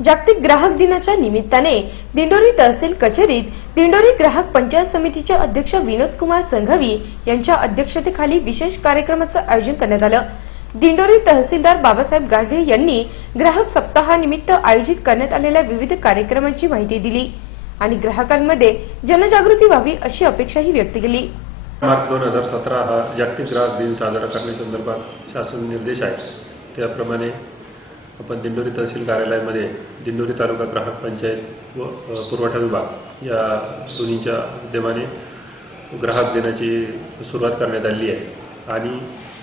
जागतिक ग्राहक दिनाच्या निमित्ताने दिंडोरी तहसील कचेरीत दिंडोरी ग्राहक पंचायत समितीचे अध्यक्ष विनोद कुमार संघवी यांच्या अध्यक्षतेखाली विशेष कार्यक्रमाचे आयोजन करण्यात आले। दिंडोरी तहसीलदार बाबासाहेब गाढवे यांनी ग्राहक सप्ताहानिमित्त आयोजित करण्यात आलेल्या विविध कार्यक्रमांची माहिती दिली आणि ग्राहकांमध्ये जनजागृती व्हावी अशी अपेक्षाही व्यक्त केली। मार्च 2017 हा जागतिक ग्राहक दिन साजरा करण्यासंदर्भात शासन निर्देश आहे। त्याप्रमाणे आपण दिंडोरी तहसील कार्यालयामध्ये दिंडोरी तालुका ग्राहक पंचायत व पुरवठा विभाग या दोन्हीच्या माध्यमाने ग्राहक दिनाची सुरुवात करण्यात आली आहे आणि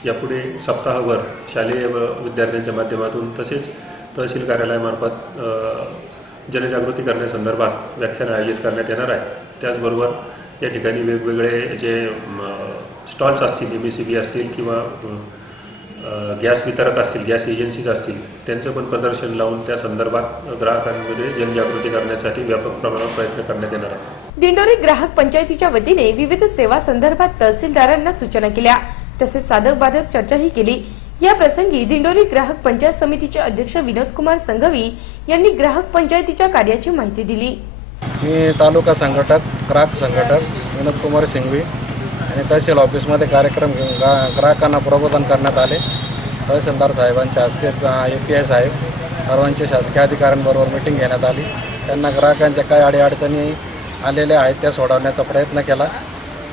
यापुढे सप्ताहभर शालेय व विद्यार्थ्यांच्या माध्यमातून तसेच तहसील कार्यालयामार्फत जनजागृती करण्यासंदर्भात व्याख्यान आयोजित करण्यात येणार आहे। त्याचबरोबर या ठिकाणी वेगवेगळे जे स्टॉल्स असतील, MSCB असतील किंवा गॅस वितरक असतील, गॅस एजन्सीज असतील, त्यांचं पण प्रदर्शन लावून त्या संदर्भात ग्राहकांमध्ये जनजागृती करण्यासाठी व्यापक प्रमाणात प्रयत्न करण्यात येणार आहे। दिंडोरी ग्राहक पंचायतीच्या वतीने विविध सेवा संदर्भात तहसीलदारांना सूचना केल्या, तसेच साधक बाधक चर्चाही केली। या प्रसंगी दिंडोरी ग्राहक पंचायत समितीचे अध्यक्ष विनोद कुमार संघवी यांनी ग्राहक पंचायतीच्या कार्याची माहिती दिली। मी तालुका संघटक ग्राहक संघटक विनोद कुमार संघवी आणि तहसील ऑफिसमध्ये कार्यक्रम घेऊन ग्राहकांना प्रबोधन करण्यात आले। तहसीलदार साहेबांच्या हस्ते API साहेब सर्वांचे शासकीय अधिकाऱ्यांबरोबर मीटिंग घेण्यात आली। त्यांना ग्राहकांच्या काय अडीअडचणी आलेल्या आहेत त्या सोडवण्याचा प्रयत्न केला।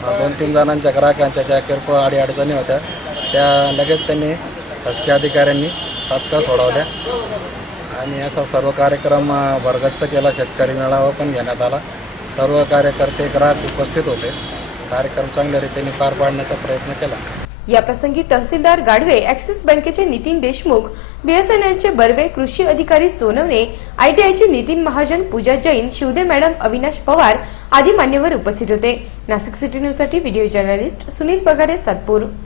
2-3 जणांच्या ग्राहकांच्या ज्या किरकोळ अडीअडचणी होत्या त्या लगेच त्यांनी शासकीय अधिकाऱ्यांनी तात्काळ सोडवल्या आणि असा सर्व कार्यक्रम भरगच्च केला। शेतकरी मेळावा पण घेण्यात आला। सर्व कार्यकर्ते ग्राहक उपस्थित होते। कार्यक्रम चांगल्या रीतीने पार पाडण्याचा प्रयत्न केला। या प्रसंगी तहसीलदार गाढवे, ॲक्सिस बँकेचे नितीन देशमुख, BSNLचे बर्वे, कृषी अधिकारी सोनवणे, ITIचे नितीन महाजन, पूजा जैन, शिवदे मॅडम, अविनाश पवार आदी मान्यवर उपस्थित होते। नाशिक सिटी न्यूजसाठी व्हिडिओ जर्नलिस्ट सुनील पगारे, सातपूर।